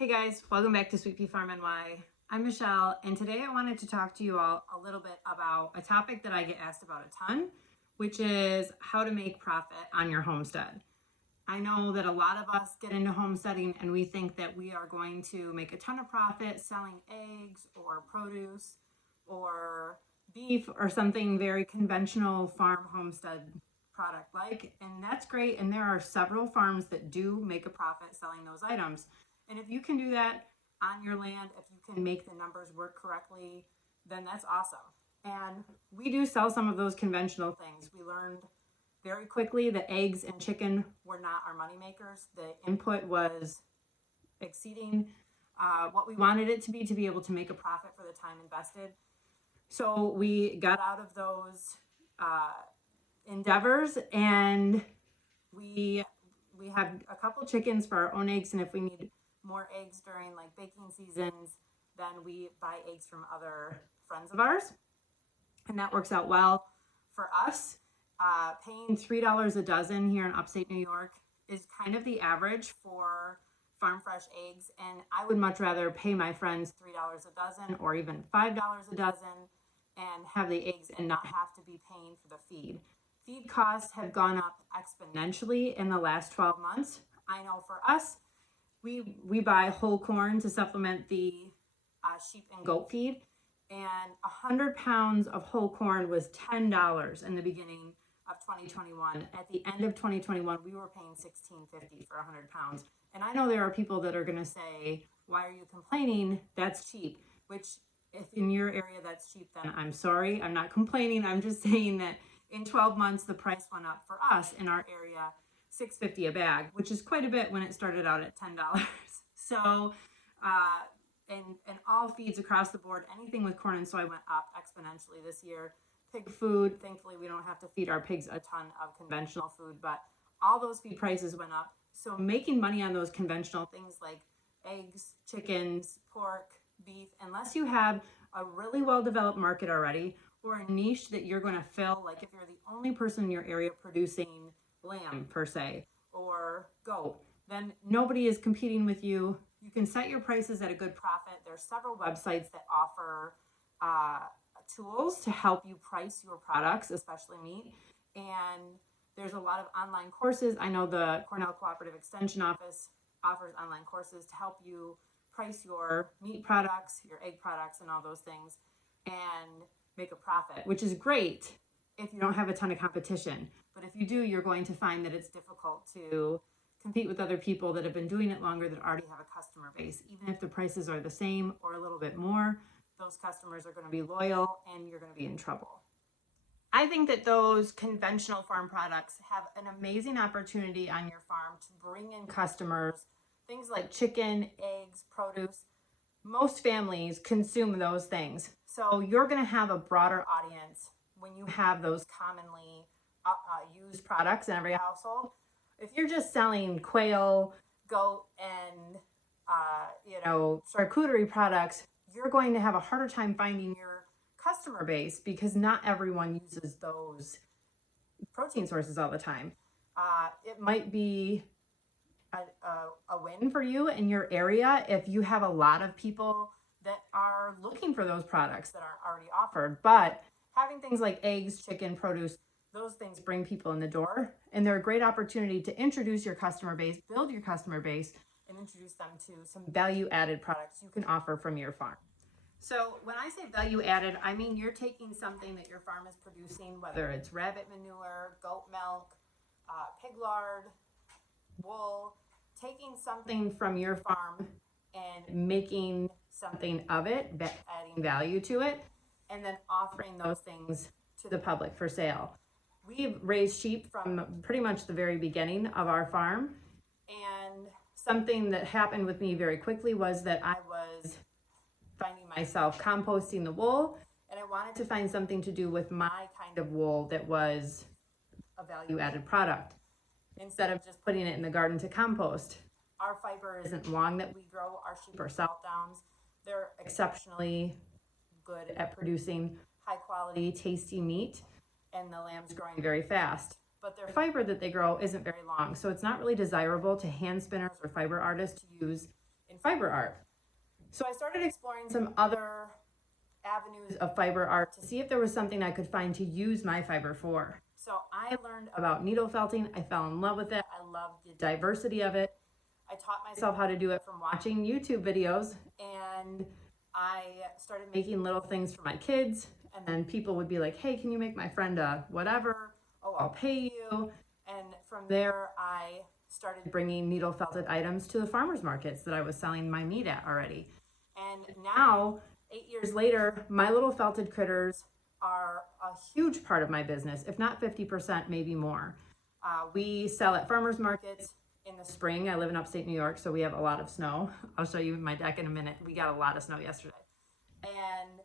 Hey guys, welcome back to Sweet Pea Farm NY. I'm Michelle, and today I wanted to talk to you all a little bit about a topic that I get asked about a ton, which is how to make profit on your homestead. I know that a lot of us get into homesteading and we think that we are going to make a ton of profit selling eggs or produce or beef or something very conventional farm homestead product like, and that's great. And there are several farms that do make a profit selling those items. And if you can do that on your land, if you can make the numbers work correctly, then that's awesome. And we do sell some of those conventional things. We learned very quickly that eggs and chicken were not our money makers. The input was exceeding what we wanted it to be able to make a profit for the time invested. So we got out of those endeavors, and we have a couple chickens for our own eggs, and if we need more eggs during like baking seasons, then we buy eggs from other friends of ours, and that works out well for us. Paying $3 a dozen here in upstate New York is kind of the average for farm fresh eggs, and I would much rather pay my friends $3 a dozen or even $5 a dozen and have the eggs and not have to be paying for the feed. Feed costs have gone up exponentially in the last 12 months. I know for us, we buy whole corn to supplement the sheep and goat feed, and 100 pounds of whole corn was $10 in the beginning of 2021. At the end of 2021, we were paying $16.50 for 100 pounds. And I know there are people that are going to say, why are you complaining? That's cheap. Which, if in your area that's cheap, then I'm sorry. I'm not complaining. I'm just saying that in 12 months, the price went up for us in our area, $6.50 a bag, which is quite a bit when it started out at $10. So, and all feeds across the board, anything with corn and soy went up exponentially this year. Pig food, thankfully we don't have to feed our pigs a ton of conventional food, but all those feed prices went up. So making money on those conventional things like eggs, chickens, pork, beef, unless you have a really well-developed market already or a niche that you're going to fill, like if you're the only person in your area producing lamb per se or goat, then nobody is competing with you. You can set your prices at a good profit. There's several websites that offer tools to help you price your products, especially meat. And there's a lot of online courses. I know the Cornell Cooperative Extension Office offers online courses to help you price your meat products, your egg products, and all those things, and make a profit, which is great if you don't have a ton of competition. But if you do, you're going to find that it's difficult to compete with other people that have been doing it longer, that already have a customer base. Even if the prices are the same or a little bit more, those customers are going to be loyal and you're going to be in trouble. I think that those conventional farm products have an amazing opportunity on your farm to bring in customers. Things like chicken, eggs, produce. Most families consume those things. So you're going to have a broader audience when you have those commonly used products in every household. If you're just selling quail, goat, and charcuterie products, you're going to have a harder time finding your customer base because not everyone uses those protein sources all the time. It might be a win for you in your area if you have a lot of people that are looking for those products that are already offered. But having things like eggs, chicken, produce, those things bring people in the door, and they're a great opportunity to introduce your customer base, build your customer base, and introduce them to some value-added products you can offer from your farm. So when I say value added, I mean you're taking something that your farm is producing, whether it's rabbit manure, goat milk, pig lard, wool, taking something from your farm and making something of it, adding value to it, and then offering those things to the public for sale. We've raised sheep from pretty much the very beginning of our farm, and something that happened with me very quickly was that I was finding myself composting the wool, and I wanted to find something to do with my kind of wool that was a value-added product instead of just putting it in the garden to compost. Our fiber isn't long that we grow. Our sheep are South Downs. They're exceptionally good at producing high quality, tasty meat, and the lamb's growing very fast. But their fiber that they grow isn't very long, so it's not really desirable to hand spinners or fiber artists to use in fiber art. So I started exploring some other avenues of fiber art to see if there was something I could find to use my fiber for. So I learned about needle felting. I fell in love with it. I loved the diversity of it. I taught myself how to do it from watching YouTube videos, and I started making little things for my kids. And then people would be like, hey, can you make my friend a whatever? Oh, I'll pay you. And from there, I started bringing needle felted items to the farmers markets that I was selling my meat at already. And now, 8 years later, my little felted critters are a huge part of my business, if not 50%, maybe more. We sell at farmers markets in the spring. I live in upstate New York, so we have a lot of snow. I'll show you my deck in a minute. We got a lot of snow yesterday. And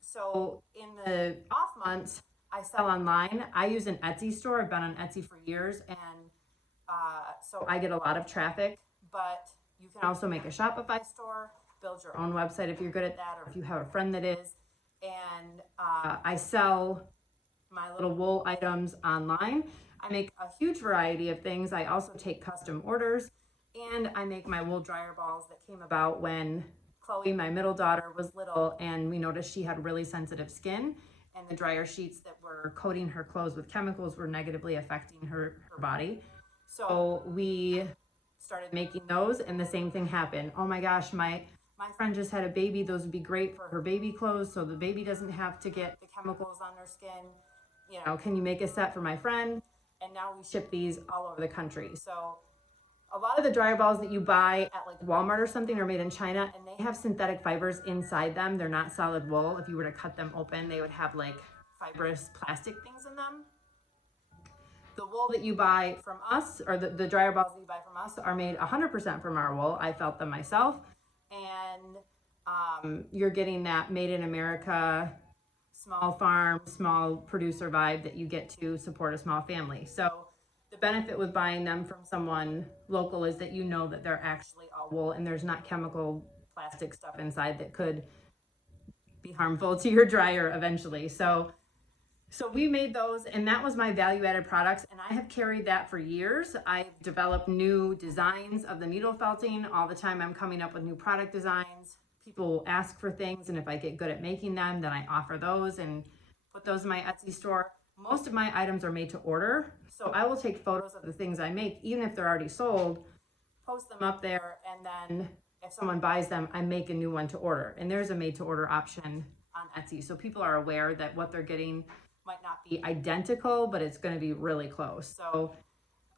so in the off months, I sell online. I use an Etsy store. I've been on Etsy for years, and so I get a lot of traffic, but you can also make a Shopify store, build your own website if you're good at that, or if you have a friend that is. And I sell my little wool items online. I make a huge variety of things. I also take custom orders, and I make my wool dryer balls that came about when Chloe, my middle daughter, was little, and we noticed she had really sensitive skin, and the dryer sheets that were coating her clothes with chemicals were negatively affecting her body. So we started making those, and the same thing happened. Oh my gosh, my friend just had a baby. Those would be great for her baby clothes, so the baby doesn't have to get the chemicals on their skin. You know, can you make a set for my friend? And now we ship these all over the country. So a lot of the dryer balls that you buy at like Walmart or something are made in China, and they have synthetic fibers inside them. They're not solid wool. If you were to cut them open, they would have like fibrous plastic things in them. The wool that you buy from us, or the dryer balls that you buy from us, are made 100% from our wool. I felt them myself. And you're getting that made in America, small farm, small producer vibe that you get to support a small family. So the benefit with buying them from someone local is that you know that they're actually all wool and there's not chemical plastic stuff inside that could be harmful to your dryer eventually. So we made those, and that was my value-added products, and I have carried that for years. I've developed new designs of the needle felting. All the time I'm coming up with new product designs. People will ask for things, and if I get good at making them, then I offer those and put those in my Etsy store. Most of my items are made to order, so I will take photos of the things I make, even if they're already sold, post them up there, and then if someone buys them, I make a new one to order. And there's a made-to-order option on Etsy, so people are aware that what they're getting might not be identical, but it's going to be really close. So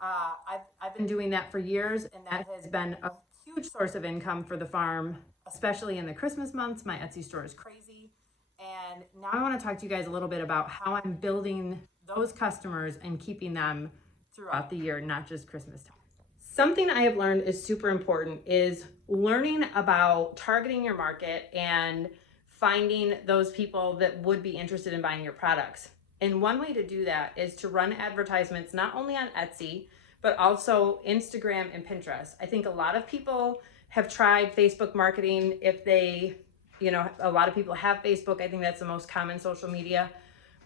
I've been doing that for years, and that has been a huge source of income for the farm, especially in the Christmas months. My Etsy store is crazy. And now I want to talk to you guys a little bit about how I'm building those customers and keeping them throughout the year, not just Christmas time. Something I have learned is super important is learning about targeting your market and finding those people that would be interested in buying your products. And one way to do that is to run advertisements not only on Etsy, but also Instagram and Pinterest. I think a lot of people have tried Facebook marketing. If they, a lot of people have Facebook. I think that's the most common social media.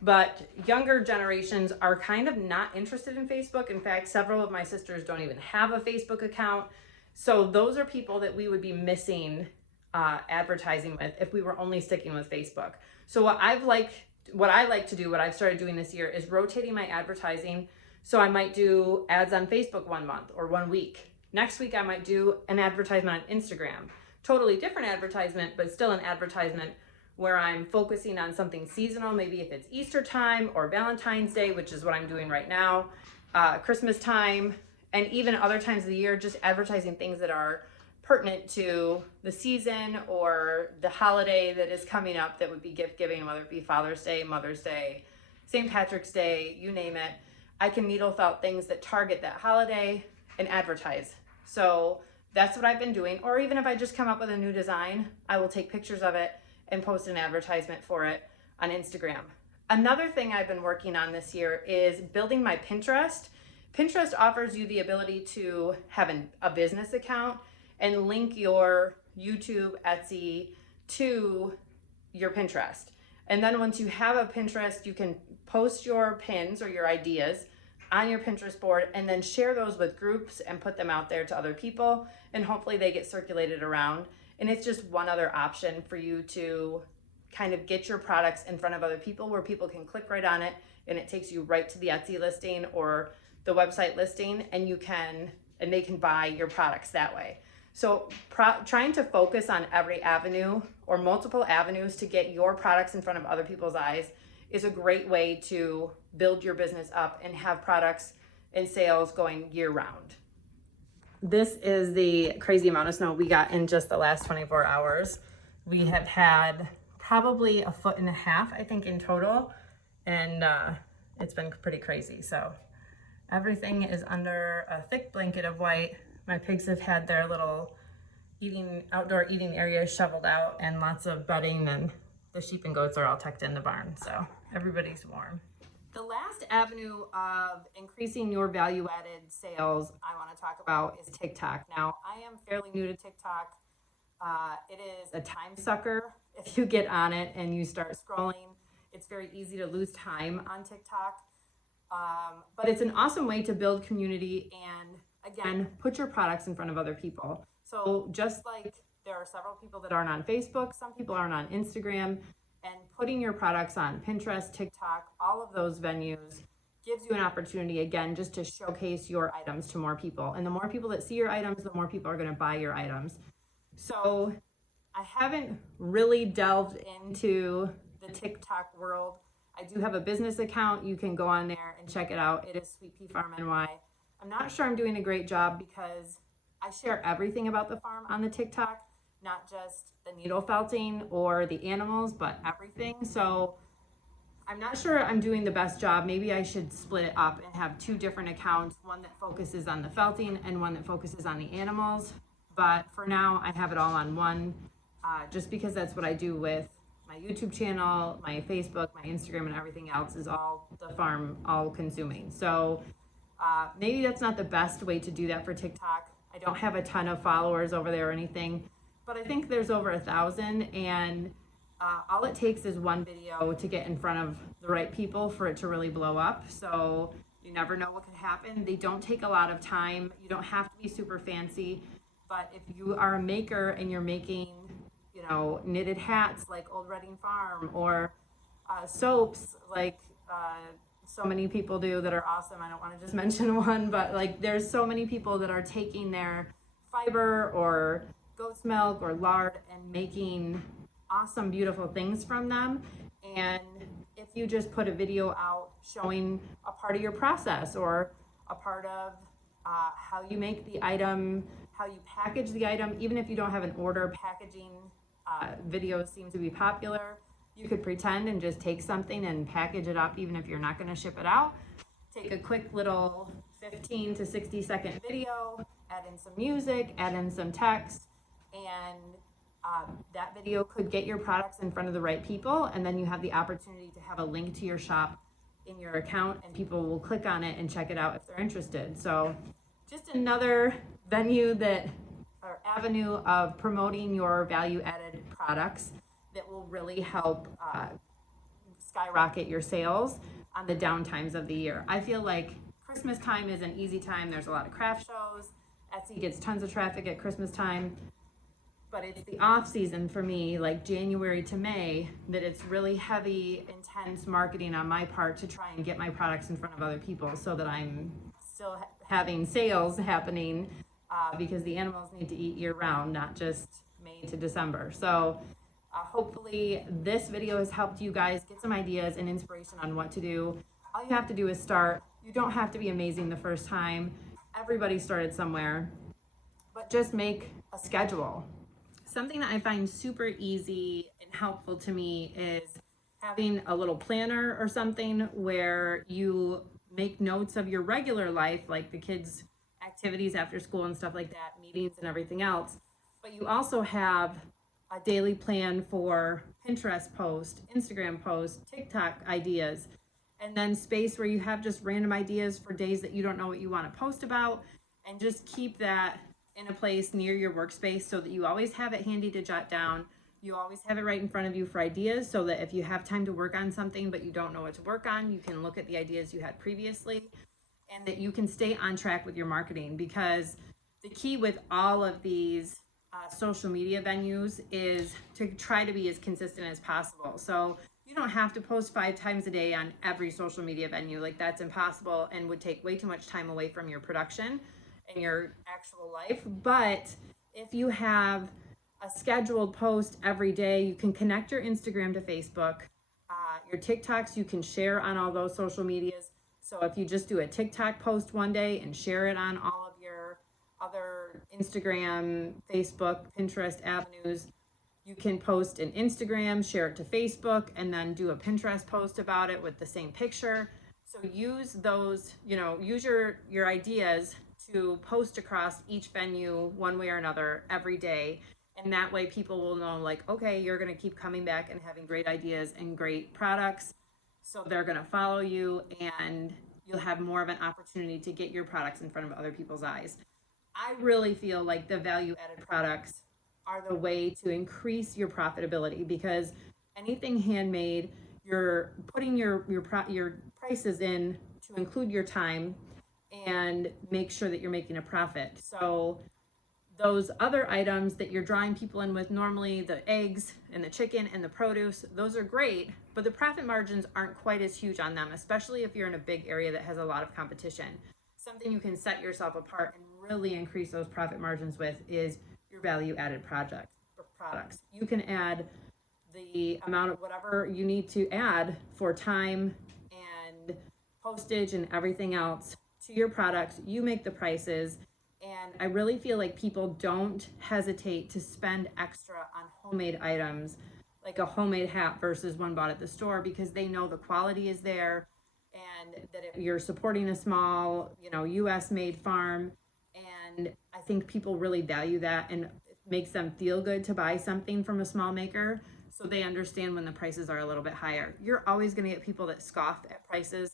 But younger generations are kind of not interested in Facebook. In fact, several of my sisters don't even have a Facebook account. So those are people that we would be missing advertising with if we were only sticking with Facebook. So what I like to do, what I've started doing this year, is rotating my advertising. So I might do ads on Facebook 1 month or 1 week. Next week, I might do an advertisement on Instagram. Totally different advertisement, but still an advertisement where I'm focusing on something seasonal. Maybe if it's Easter time or Valentine's Day, which is what I'm doing right now, Christmas time, and even other times of the year, just advertising things that are pertinent to the season or the holiday that is coming up that would be gift giving, whether it be Father's Day, Mother's Day, St. Patrick's Day, you name it. I can needle felt things that target that holiday and advertise. So that's what I've been doing. Or even if I just come up with a new design, I will take pictures of it and post an advertisement for it on Instagram. Another thing I've been working on this year is building my Pinterest. Pinterest offers you the ability to have a business account and link your YouTube, Etsy to your Pinterest. And then once you have a Pinterest, you can post your pins or your ideas on your Pinterest board, and then share those with groups and put them out there to other people, and hopefully they get circulated around. And it's just one other option for you to kind of get your products in front of other people, where people can click right on it and it takes you right to the Etsy listing or the website listing, and they can buy your products that way. So trying to focus on every avenue or multiple avenues to get your products in front of other people's eyes is a great way to build your business up and have products and sales going year round. This is the crazy amount of snow we got in just the last 24 hours. We have had probably 1.5 feet, I think, in total, and it's been pretty crazy. So everything is under a thick blanket of white. My pigs have had their little outdoor eating areas shoveled out, and lots of bedding, and the sheep and goats are all tucked in the barn, so everybody's warm. The last avenue of increasing your value-added sales I want to talk about is TikTok. Now, I am fairly new to TikTok. It is a time sucker. If you get on it and you start scrolling, it's very easy to lose time on TikTok. But it's an awesome way to build community and, again, put your products in front of other people. So just like there are several people that aren't on Facebook, some people aren't on Instagram, and putting your products on Pinterest, TikTok, all of those venues gives you an opportunity, again, just to showcase your items to more people. And the more people that see your items, the more people are going to buy your items. So I haven't really delved into the TikTok world. I do have a business account. You can go on there and check it out. It is Sweet Pea Farm NY. I'm not sure I'm doing a great job because I share everything about the farm on the TikTok, not just the needle felting or the animals, but everything. So I'm not sure I'm doing the best job. Maybe I should split it up and have 2 different accounts, one that focuses on the felting and one that focuses on the animals. But for now, I have it all on one, just because that's what I do with my YouTube channel, my Facebook, my Instagram, and everything else is all the farm, all consuming. So maybe that's not the best way to do that for TikTok. I don't have a ton of followers over there or anything, but I think there's over 1,000, and all it takes is one video to get in front of the right people for it to really blow up. So you never know what could happen. They don't take a lot of time. You don't have to be super fancy, but if you are a maker and you're making, knitted hats like Old Reading Farm, or soaps like so many people do that are awesome. I don't want to just mention one, but like there's so many people that are taking their fiber or goat's milk or lard and making awesome, beautiful things from them. And if you just put a video out showing a part of your process or a part of how you make the item, how you package the item, even if you don't have an order, packaging videos seem to be popular. You could pretend and just take something and package it up, even if you're not going to ship it out. Take a quick little 15 to 60 second video, add in some music, add in some text, and that video could get your products in front of the right people. And then you have the opportunity to have a link to your shop in your account, and people will click on it and check it out if they're interested. So just another avenue of promoting your value-added products that will really help skyrocket your sales on the down times of the year. I feel like Christmas time is an easy time. There's a lot of craft shows. Etsy gets tons of traffic at Christmas time. But it's the off season for me, like January to May, that it's really heavy, intense marketing on my part to try and get my products in front of other people so that I'm still having sales happening because the animals need to eat year round, not just May to December. So hopefully this video has helped you guys get some ideas and inspiration on what to do. All you have to do is start. You don't have to be amazing the first time. Everybody started somewhere, but just make a schedule. Something that I find super easy and helpful to me is having a little planner or something where you make notes of your regular life, like the kids' activities after school and stuff like that, meetings and everything else. But you also have a daily plan for Pinterest post, Instagram post, TikTok ideas, and then space where you have just random ideas for days that you don't know what you want to post about, and just keep that in a place near your workspace so that you always have it handy to jot down. You always have it right in front of you for ideas, so that if you have time to work on something but you don't know what to work on, you can look at the ideas you had previously. and that you can stay on track with your marketing, because the key with all of these social media venues is to try to be as consistent as possible. So you don't have to post 5 times a day on every social media venue. Like, that's impossible and would take way too much time away from your production and your actual life. But if you have a scheduled post every day, you can connect your Instagram to Facebook. Your TikToks you can share on all those social medias. So if you just do a TikTok post one day and share it on all of your other Instagram, Facebook, Pinterest avenues, you can post an Instagram, share it to Facebook, and then do a Pinterest post about it with the same picture. So use those, use your ideas to post across each venue one way or another every day. And that way people will know, like, okay, you're going to keep coming back and having great ideas and great products. So they're going to follow you, and you'll have more of an opportunity to get your products in front of other people's eyes. I really feel like the value added products are the way to increase your profitability, because anything handmade, you're putting your prices in to include your time and make sure that you're making a profit. So those other items that you're drawing people in with, normally the eggs and the chicken and the produce, those are great, but the profit margins aren't quite as huge on them, especially if you're in a big area that has a lot of competition. Something you can set yourself apart and really increase those profit margins with is your value added products. You can add the amount of whatever you need to add for time and postage and everything else to your products. You make the prices. And I really feel like people don't hesitate to spend extra on homemade items, like a homemade hat versus one bought at the store, because they know the quality is there, and that you're supporting a small, US made farm. And I think people really value that, and it makes them feel good to buy something from a small maker. So they understand when the prices are a little bit higher. You're always going to get people that scoff at prices.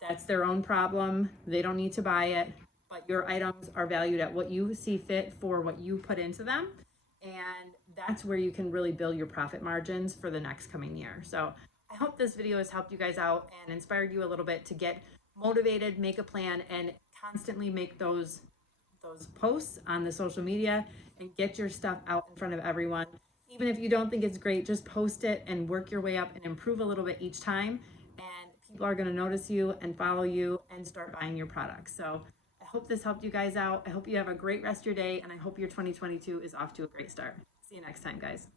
That's their own problem. They don't need to buy it. But your items are valued at what you see fit for what you put into them. And that's where you can really build your profit margins for the next coming year. So I hope this video has helped you guys out and inspired you a little bit to get motivated, make a plan, and constantly make those posts on the social media and get your stuff out in front of everyone. Even if you don't think it's great, just post it and work your way up and improve a little bit each time. And people are going to notice you and follow you and start buying your products. So I hope this helped you guys out. I hope you have a great rest of your day, and I hope your 2022 is off to a great start. See you next time, guys.